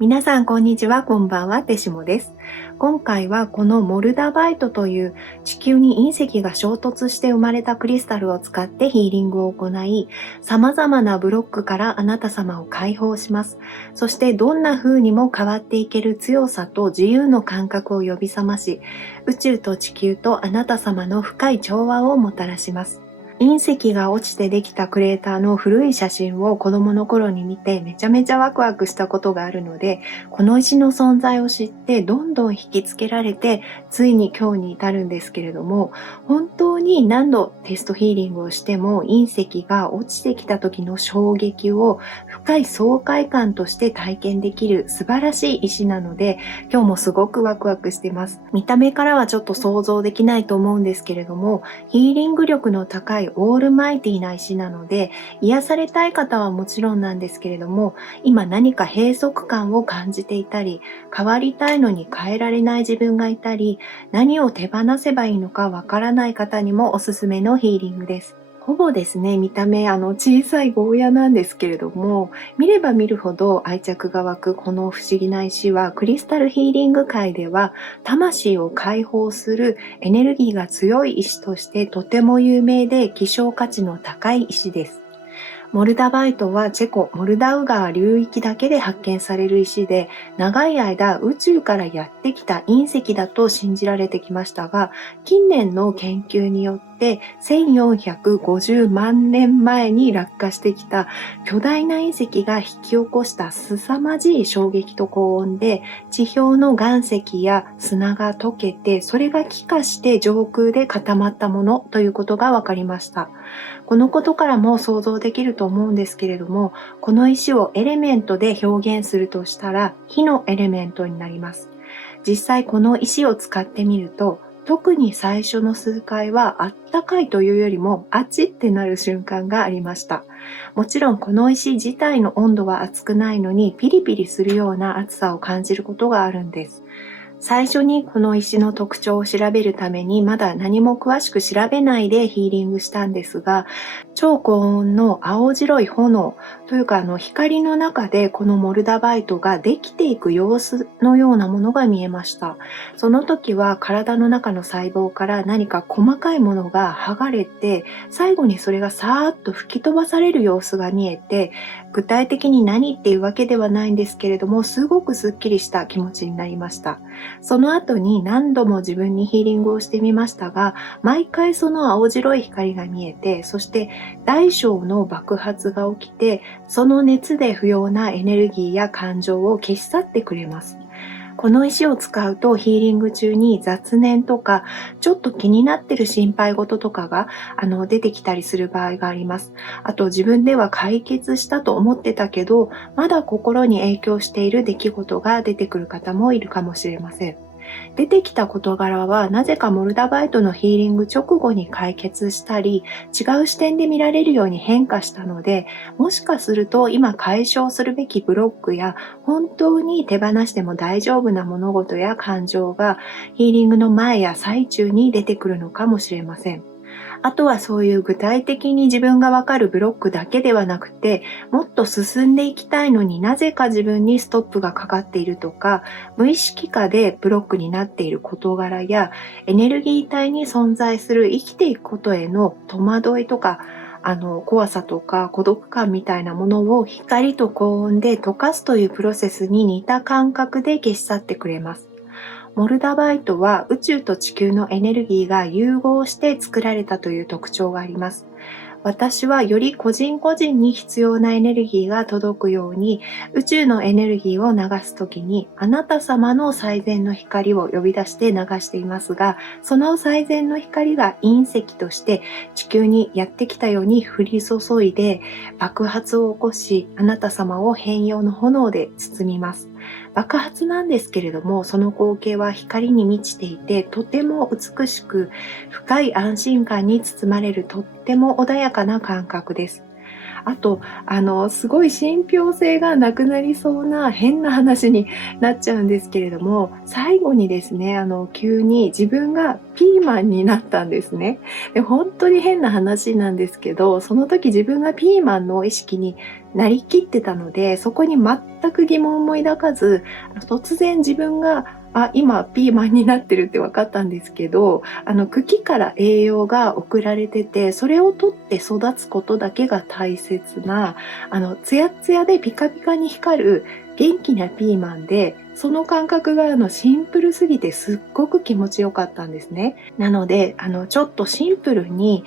皆さんこんにちは、こんばんは、テシモです。今回はこのモルダバイトという地球に隕石が衝突して生まれたクリスタルを使ってヒーリングを行い、様々なブロックからあなた様を解放します。そしてどんな風にも変わっていける強さと自由の感覚を呼び覚まし、宇宙と地球とあなた様の深い調和をもたらします。隕石が落ちてできたクレーターの古い写真を子供の頃に見てめちゃめちゃワクワクしたことがあるので、この石の存在を知ってどんどん引きつけられて、ついに今日に至るんですけれども、本当に何度テストヒーリングをしても隕石が落ちてきた時の衝撃を深い爽快感として体験できる素晴らしい石なので、今日もすごくワクワクしています。見た目からはちょっと想像できないと思うんですけれども、ヒーリング力の高いオールマイティな石なので、癒されたい方はもちろんなんですけれども、今何か閉塞感を感じていたり、変わりたいのに変えられない自分がいたり、何を手放せばいいのかわからない方にもおすすめのヒーリングです。ほぼですね、見た目小さいゴーヤなんですけれども、見れば見るほど愛着が湧くこの不思議な石は、クリスタルヒーリング界では魂を解放するエネルギーが強い石としてとても有名で希少価値の高い石です。モルダバイトはチェコ・モルダウ川流域だけで発見される石で、長い間宇宙からやってきた隕石だと信じられてきましたが、近年の研究によって1450万年前に落下してきた巨大な隕石が引き起こした凄まじい衝撃と高温で、地表の岩石や砂が溶けて、それが気化して上空で固まったものということが分かりました。このことからも想像できると思うんですけれども、この石をエレメントで表現するとしたら、火のエレメントになります。実際この石を使ってみると、特に最初の数回はあったかいというよりもあっちってなる瞬間がありました。もちろんこの石自体の温度は熱くないのにピリピリするような熱さを感じることがあるんです。最初にこの石の特徴を調べるためにまだ何も詳しく調べないでヒーリングしたんですが、超高温の青白い炎というか光の中でこのモルダバイトができていく様子のようなものが見えました。その時は体の中の細胞から何か細かいものが剥がれて、最後にそれがさーっと吹き飛ばされる様子が見えて、具体的に何っていうわけではないんですけれども、すごくすっきりした気持ちになりました。その後に何度も自分にヒーリングをしてみましたが、毎回その青白い光が見えて、そして大小の爆発が起きて、その熱で不要なエネルギーや感情を消し去ってくれます。この石を使うとヒーリング中に雑念とかちょっと気になってる心配事とかが出てきたりする場合があります。あと自分では解決したと思ってたけど、まだ心に影響している出来事が出てくる方もいるかもしれません。出てきた事柄はなぜかモルダバイトのヒーリング直後に解決したり、違う視点で見られるように変化したので、もしかすると今解消するべきブロックや本当に手放しても大丈夫な物事や感情がヒーリングの前や最中に出てくるのかもしれません。あとはそういう具体的に自分がわかるブロックだけではなくて、もっと進んでいきたいのになぜか自分にストップがかかっているとか、無意識下でブロックになっている事柄や、エネルギー体に存在する生きていくことへの戸惑いとか、怖さとか孤独感みたいなものを光と高温で溶かすというプロセスに似た感覚で消し去ってくれます。モルダバイトは宇宙と地球のエネルギーが融合して作られたという特徴があります。私はより個人個人に必要なエネルギーが届くように、宇宙のエネルギーを流すときにあなた様の最善の光を呼び出して流していますが、その最善の光が隕石として地球にやってきたように降り注いで爆発を起こし、あなた様を変容の炎で包みます。爆発なんですけれども、その光景は光に満ちていて、とても美しく、深い安心感に包まれるとっても穏やかな感覚です。あと、すごい信憑性がなくなりそうな変な話になっちゃうんですけれども、最後にですね、急に自分がピーマンになったんですね。で、本当に変な話なんですけど、その時自分がピーマンの意識になりきってたので、そこに全く疑問も抱かず、突然自分が、今ピーマンになってるって分かったんですけど、茎から栄養が送られてて、それを取って育つことだけが大切な、ツヤツヤでピカピカに光る元気なピーマンで、その感覚がシンプルすぎてすっごく気持ちよかったんですね。なので、ちょっとシンプルに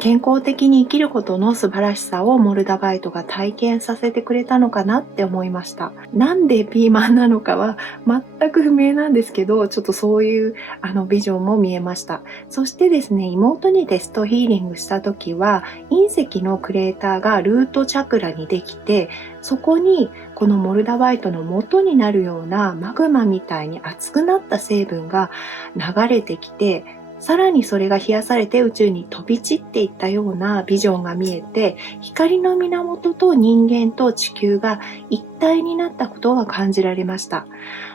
健康的に生きることの素晴らしさをモルダバイトが体験させてくれたのかなって思いました。なんでピーマンなのかは全く不明なんですけど、ちょっとそういうビジョンも見えました。そしてですね、妹にテストヒーリングした時は、隕石のクレーターがルートチャクラにできて、そこにこのモルダバイトの元になるようなマグマみたいに熱くなった成分が流れてきて、さらにそれが冷やされて宇宙に飛び散っていったようなビジョンが見えて、光の源と人間と地球が一体になったことが感じられました。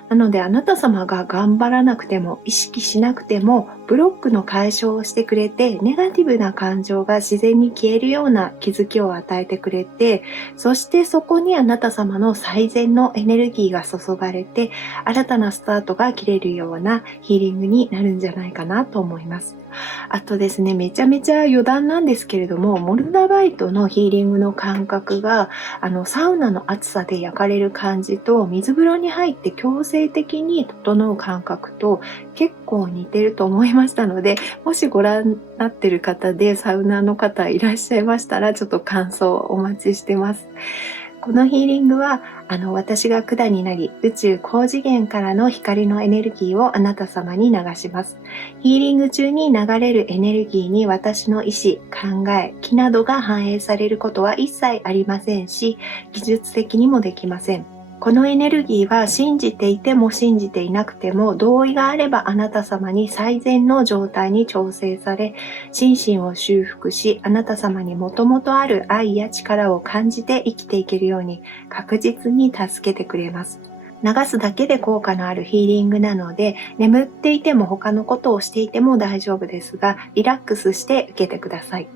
なのであなた様が頑張らなくても意識しなくてもブロックの解消をしてくれて、ネガティブな感情が自然に消えるような気づきを与えてくれて、そしてそこにあなた様の最善のエネルギーが注がれて、新たなスタートが切れるようなヒーリングになるんじゃないかなと思います。あとですね、めちゃめちゃ余談なんですけれども、モルダバイトのヒーリングの感覚が、サウナの暑さで焼かれる感じと、水風呂に入って強制的に整う感覚と結構似てると思いましたので、もしご覧になってる方でサウナの方いらっしゃいましたら、ちょっと感想をお待ちしてます。このヒーリングは私が管になり、宇宙高次元からの光のエネルギーをあなた様に流します。ヒーリング中に流れるエネルギーに私の意志、考え、気などが反映されることは一切ありませんし、技術的にもできません。このエネルギーは信じていても信じていなくても同意があればあなた様に最善の状態に調整され、心身を修復し、あなた様にもともとある愛や力を感じて生きていけるように確実に助けてくれます。流すだけで効果のあるヒーリングなので、眠っていても他のことをしていても大丈夫ですが、リラックスして受けてください。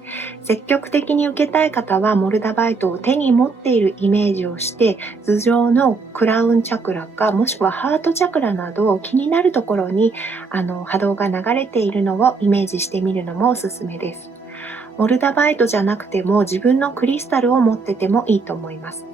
積極的に受けたい方は、モルダバイトを手に持っているイメージをして、頭上のクラウンチャクラか、もしくはハートチャクラなど気になるところに波動が流れているのをイメージしてみるのもおすすめです。モルダバイトじゃなくても自分のクリスタルを持っててもいいと思います。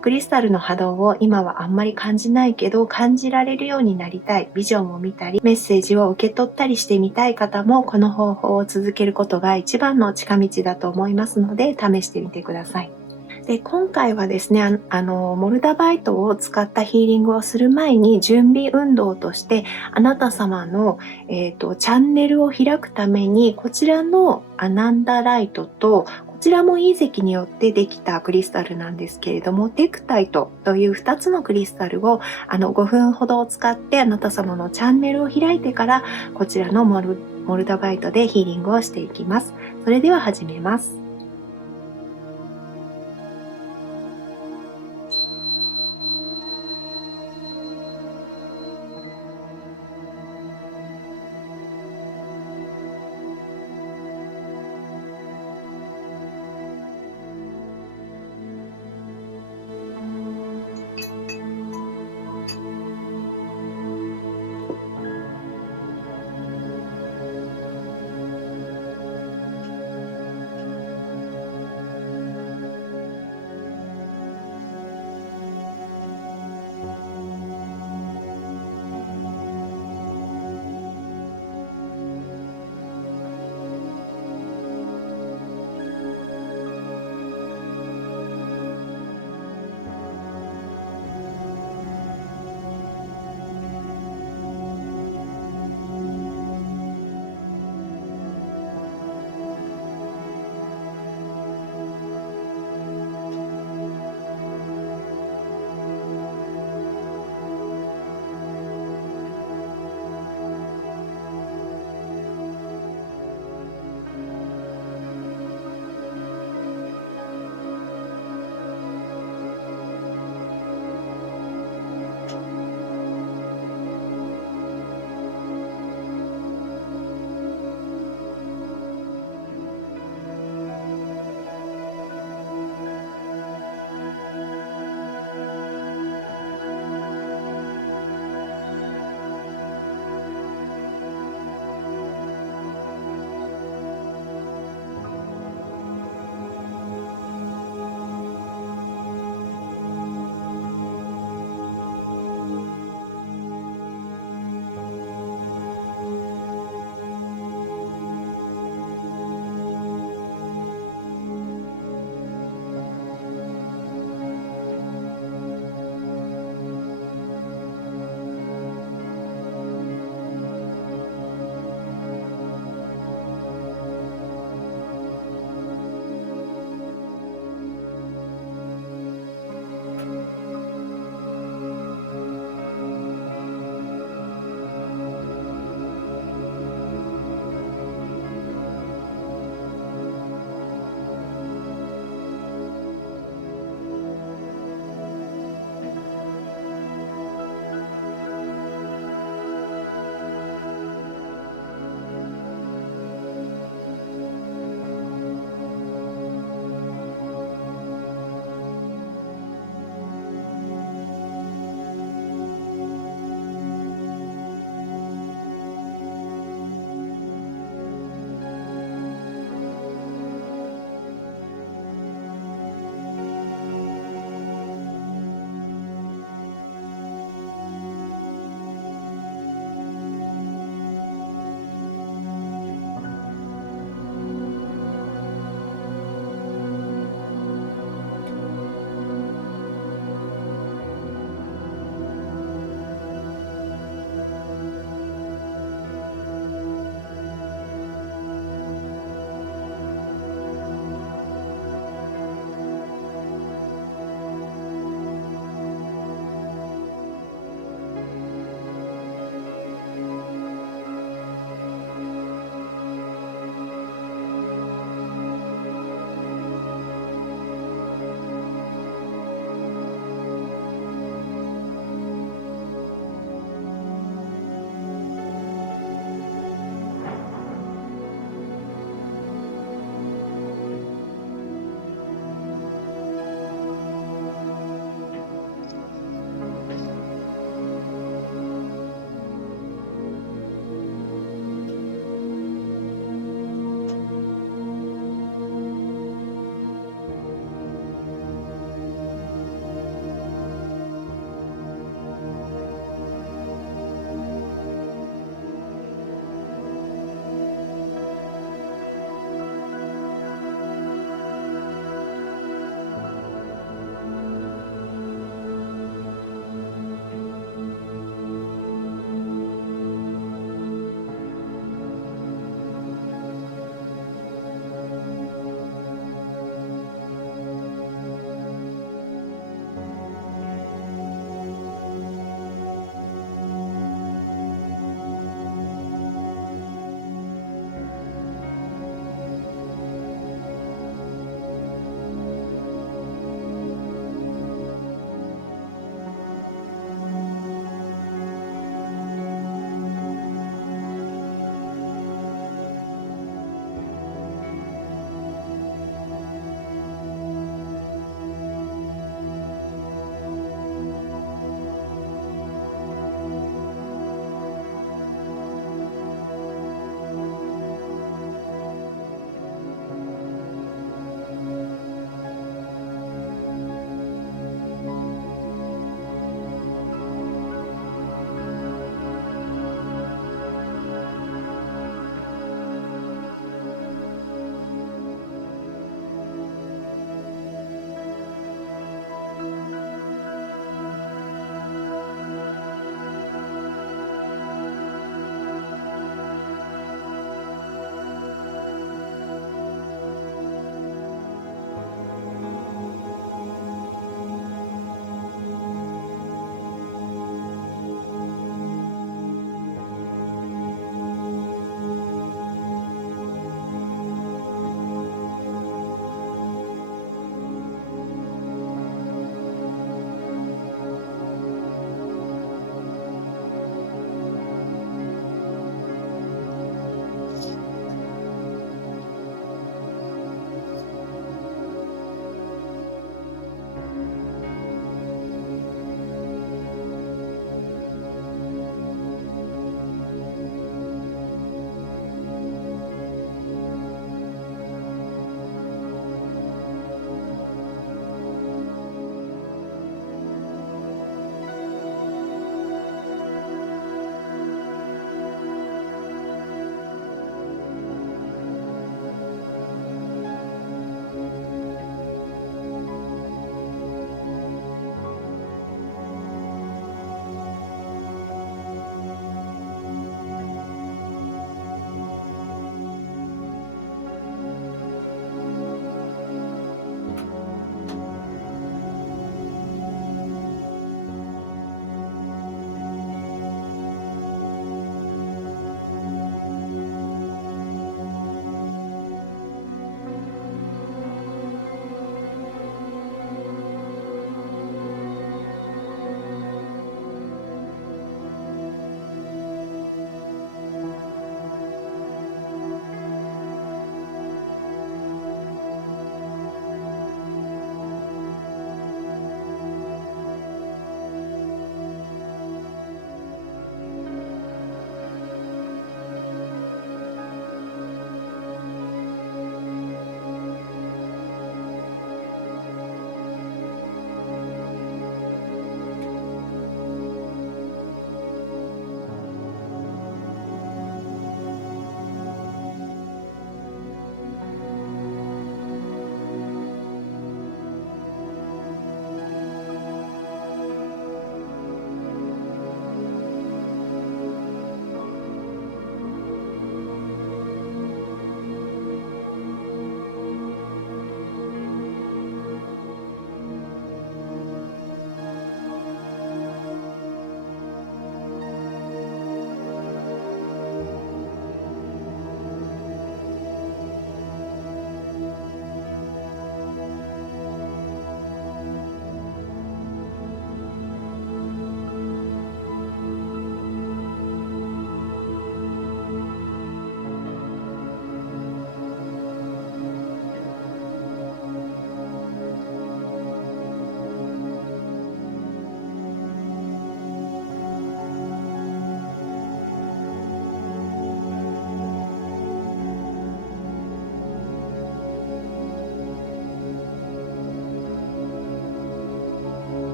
クリスタルの波動を今はあんまり感じないけど感じられるようになりたい、ビジョンを見たりメッセージを受け取ったりしてみたい方も、この方法を続けることが一番の近道だと思いますので試してみてください。で、今回はですね、モルダバイトを使ったヒーリングをする前に準備運動として、あなた様の、チャンネルを開くために、こちらのアナンダライトと、こちらも隕石によってできたクリスタルなんですけれども、テクタイトという2つのクリスタルを5分ほど使ってあなた様のチャンネルを開いてから、こちらのモルダバイトでヒーリングをしていきます。それでは始めます。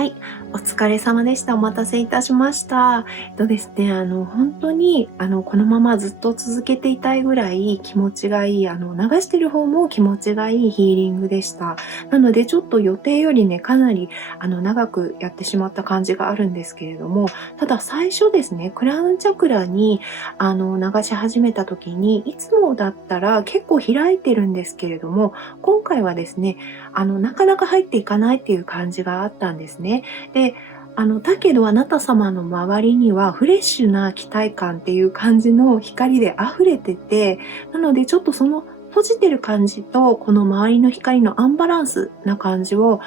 はい、お疲れ様でした。お待たせいたしました。ですね、本当に、このままずっと続けていたいぐらい気持ちがいい、流してる方も気持ちがいいヒーリングでした。なので、ちょっと予定よりね、かなり、長くやってしまった感じがあるんですけれども、ただ最初ですね、クラウンチャクラに、流し始めた時に、いつもだったら結構開いてるんですけれども、今回はですね、なかなか入っていかないっていう感じがあったんですね。で、だけどあなた様の周りにはフレッシュな期待感っていう感じの光で溢れてて、なのでちょっとその閉じてる感じと、この周りの光のアンバランスな感じを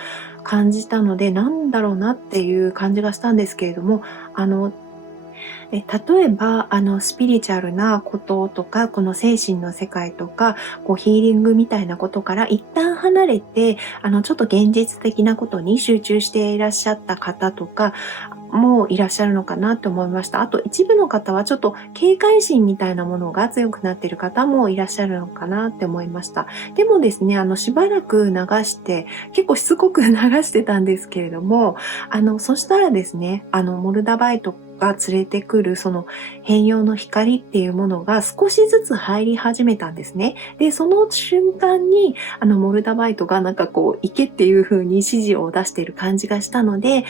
感じたので、なんだろうなっていう感じがしたんですけれども、あの、例えば、スピリチュアルなこととか、この精神の世界とか、こう、ヒーリングみたいなことから一旦離れて、ちょっと現実的なことに集中していらっしゃった方とか、もいらっしゃるのかなと思いました。あと一部の方はちょっと警戒心みたいなものが強くなっている方もいらっしゃるのかなって思いました。でもですね、しばらく流して、結構しつこく流してたんですけれども、そしたらですね、モルダバイトが連れてくるその変容の光っていうものが少しずつ入り始めたんですね。で、その瞬間に、モルダバイトがなんかこう、行けっていう風に指示を出している感じがしたので、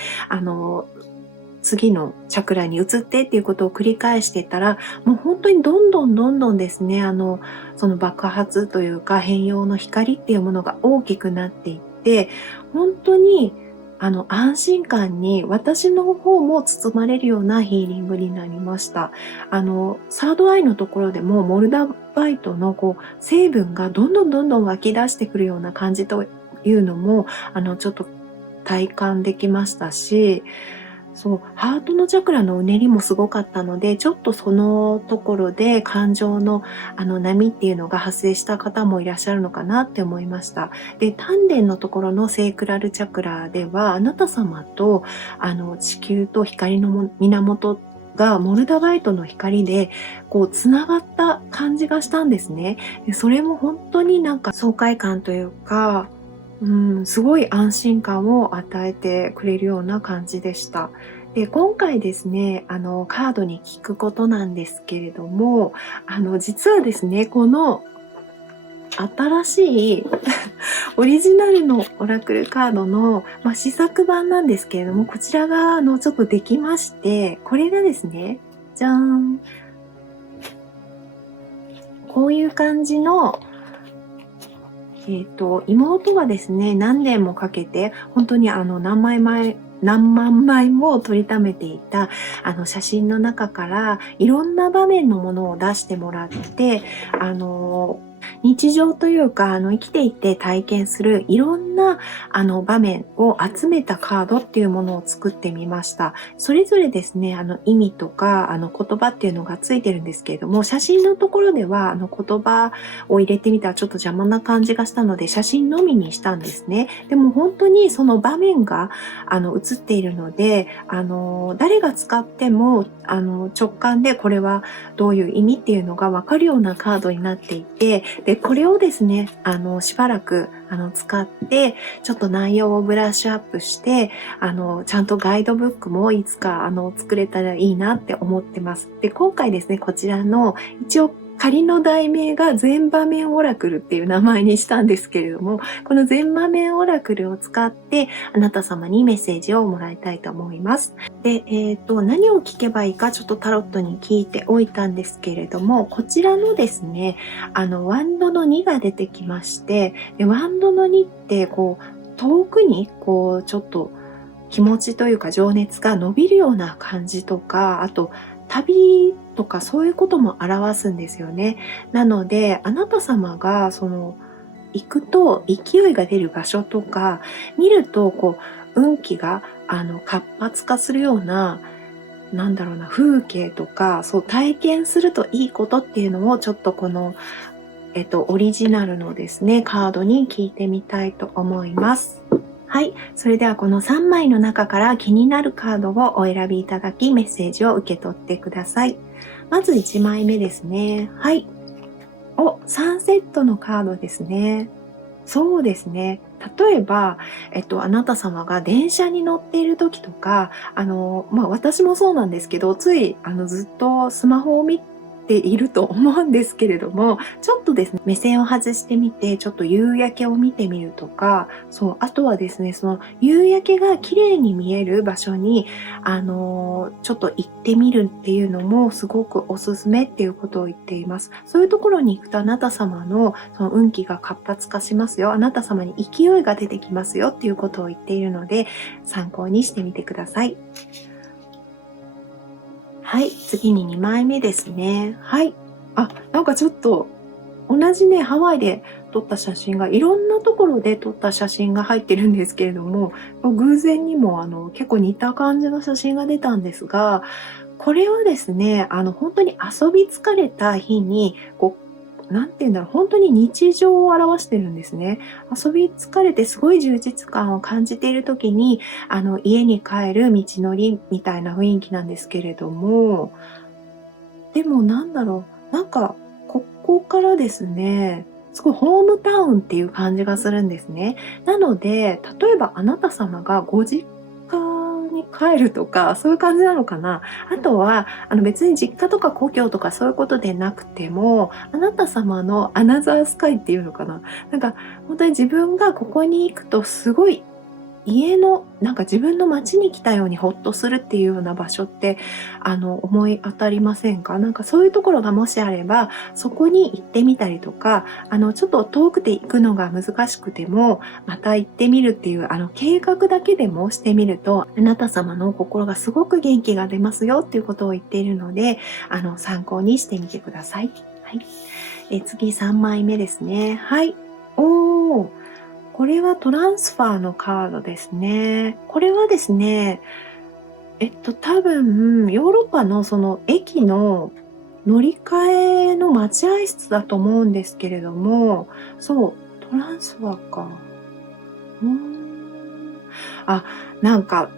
次のチャクラに移ってっていうことを繰り返してたら、もう本当にどんどんどんどんですね、その爆発というか変容の光っていうものが大きくなっていって、本当に安心感に私の方も包まれるようなヒーリングになりました。サードアイのところでもモルダバイトのこう成分がどんどんどんどん湧き出してくるような感じというのも、ちょっと体感できましたし、そう、ハートのチャクラのうねりもすごかったので、ちょっとそのところで感情の波っていうのが発生した方もいらっしゃるのかなって思いました。で、丹田のところのセイクラルチャクラでは、あなた様と地球と光の源がモルダバイトの光でこうつながった感じがしたんですね。でそれも本当になんか爽快感というか、すごい安心感を与えてくれるような感じでした。で、今回ですね、カードに聞くことなんですけれども、実はですね、この新しいオリジナルのオラクルカードの、試作版なんですけれども、こちらがちょっとできまして、これがですね、じゃーん。こういう感じの妹がですね、何年もかけて、本当に何万枚も撮りためていた、写真の中から、いろんな場面のものを出してもらって、日常というか、生きていて体験するいろんな、場面を集めたカードっていうものを作ってみました。それぞれですね、意味とか、言葉っていうのがついてるんですけれども、写真のところでは、言葉を入れてみたらちょっと邪魔な感じがしたので、写真のみにしたんですね。でも本当にその場面が、映っているので、誰が使っても、直感でこれはどういう意味っていうのがわかるようなカードになっていて、で、これをですね、しばらく、使って、ちょっと内容をブラッシュアップして、ちゃんとガイドブックもいつか、作れたらいいなって思ってます。で、今回ですね、こちらの、一応、仮の題名が全場面オラクルっていう名前にしたんですけれども、この全場面オラクルを使ってあなた様にメッセージをもらいたいと思います。で、何を聞けばいいかちょっとタロットに聞いておいたんですけれども、こちらのですね、ワンドの2が出てきまして、でワンドの2ってこう遠くにこうちょっと気持ちというか情熱が伸びるような感じとか、あと旅とかそういうことも表すんですよね。なので、あなた様が行くと勢いが出る場所とか、見るとこう運気が活発化するような、なんだろうな、風景とか、そう体験するといいことっていうのをちょっとこのオリジナルのですね、カードに聞いてみたいと思います。はい。それではこの3枚の中から気になるカードをお選びいただき、メッセージを受け取ってください。まず1枚目ですね。はい。サンセットのカードですね。そうですね。例えば、あなた様が電車に乗っている時とか、私もそうなんですけど、つい、ずっとスマホを見ていると思うんですけれども、ちょっとですね、目線を外してみて、ちょっと夕焼けを見てみるとか、そう、あとはですね、その夕焼けが綺麗に見える場所に、ちょっと行ってみるっていうのもすごくおすすめっていうことを言っています。そういうところに行くとあなた様のその運気が活発化しますよ。あなた様に勢いが出てきますよっていうことを言っているので、参考にしてみてください。はい、次に2枚目ですね。はい。なんかちょっと同じね、ハワイで撮った写真がいろんなところで撮った写真が入ってるんですけれども、偶然にも結構似た感じの写真が出たんですが、これはですね、本当に遊び疲れた日に、なんて言うんだろう、本当に日常を表してるんですね。遊び疲れてすごい充実感を感じている時に、家に帰る道のりみたいな雰囲気なんですけれども、でもなんだろう、なんか、ここからですね、すごいホームタウンっていう感じがするんですね。なので、例えばあなた様がご実家に帰るとか、そういう感じなのかな。あとは、別に実家とか故郷とかそういうことでなくても、あなた様のアナザースカイっていうのかな。なんか、本当に自分がここに行くとすごい家の、なんか自分の街に来たようにほっとするっていうような場所って、思い当たりませんか？なんかそういうところがもしあれば、そこに行ってみたりとか、ちょっと遠くて行くのが難しくても、また行ってみるっていう、計画だけでもしてみると、あなた様の心がすごく元気が出ますよっていうことを言っているので、参考にしてみてください。はい。次3枚目ですね。はい。おー。これはトランスファーのカードですね。これはですね、多分、ヨーロッパのその駅の乗り換えの待合室だと思うんですけれども、そう、トランスファーか。うーん。あ、なんか、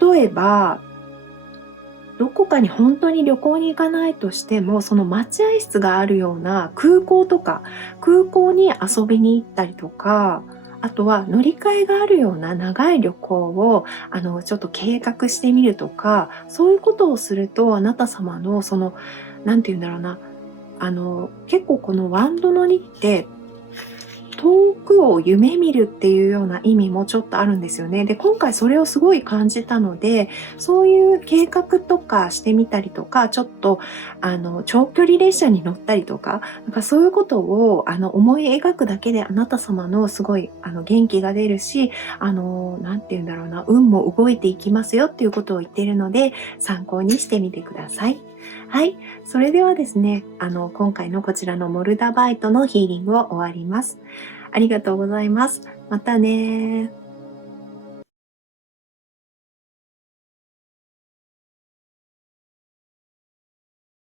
例えば、どこかに本当に旅行に行かないとしても、その待合室があるような空港とか、空港に遊びに行ったりとか、あとは乗り換えがあるような長い旅行を、ちょっと計画してみるとか、そういうことをすると、あなた様のその、なんて言うんだろうな、結構このワンドの2って遠くを夢見るっていうような意味もちょっとあるんですよね。で、今回それをすごい感じたので、そういう計画とかしてみたりとか、ちょっと、長距離列車に乗ったりとか、なんかそういうことを、思い描くだけであなた様のすごい、元気が出るし、なんて言うんだろうな、運も動いていきますよっていうことを言っているので、参考にしてみてください。はい。それではですね、今回のこちらのモルダバイトのヒーリングを終わります。ありがとうございます。またね。